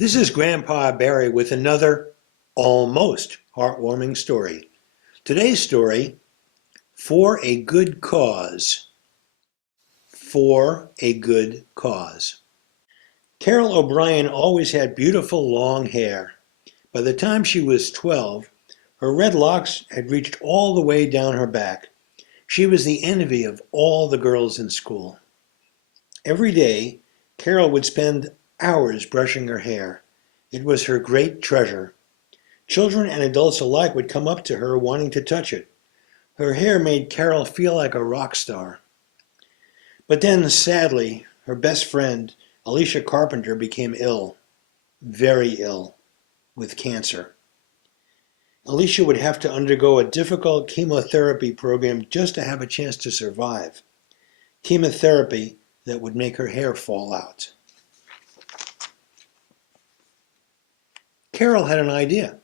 This is Grandpa Barry with another almost heartwarming story. Today's story, For a Good Cause. For a Good Cause. Carol O'Brien always had beautiful long hair. By the time she was 12, her red locks had reached all the way down her back. She was the envy of all the girls in school. Every day, Carol would spend hours brushing her hair. It was her great treasure. Children and adults alike would come up to her wanting to touch it. Her hair made Carol feel like a rock star. But then, sadly, her best friend, Alicia Carpenter, became ill, very ill, with cancer. Alicia would have to undergo a difficult chemotherapy program just to have a chance to survive. Chemotherapy that would make her hair fall out. Carol had an idea.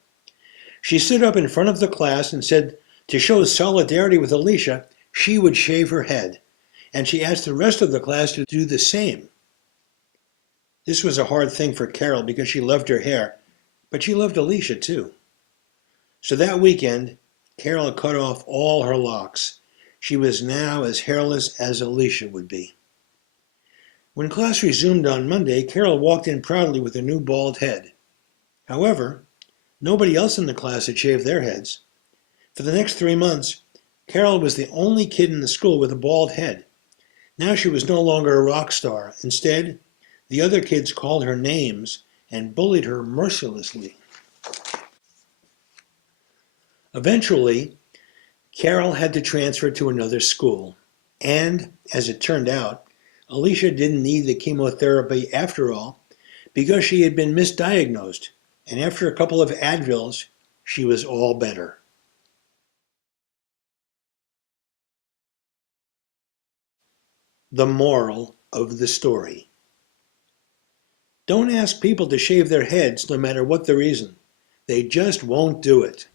She stood up in front of the class and said to show solidarity with Alicia, she would shave her head, and she asked the rest of the class to do the same. This was a hard thing for Carol because she loved her hair, but she loved Alicia too. So that weekend, Carol cut off all her locks. She was now as hairless as Alicia would be. When class resumed on Monday, Carol walked in proudly with a new bald head. However, nobody else in the class had shaved their heads. For the next 3 months, Carol was the only kid in the school with a bald head. Now she was no longer a rock star. Instead, the other kids called her names and bullied her mercilessly. Eventually, Carol had to transfer to another school. And, as it turned out, Alicia didn't need the chemotherapy after all because she had been misdiagnosed. And after a couple of Advils, she was all better. The moral of the story. Don't ask people to shave their heads no matter what the reason. They just won't do it.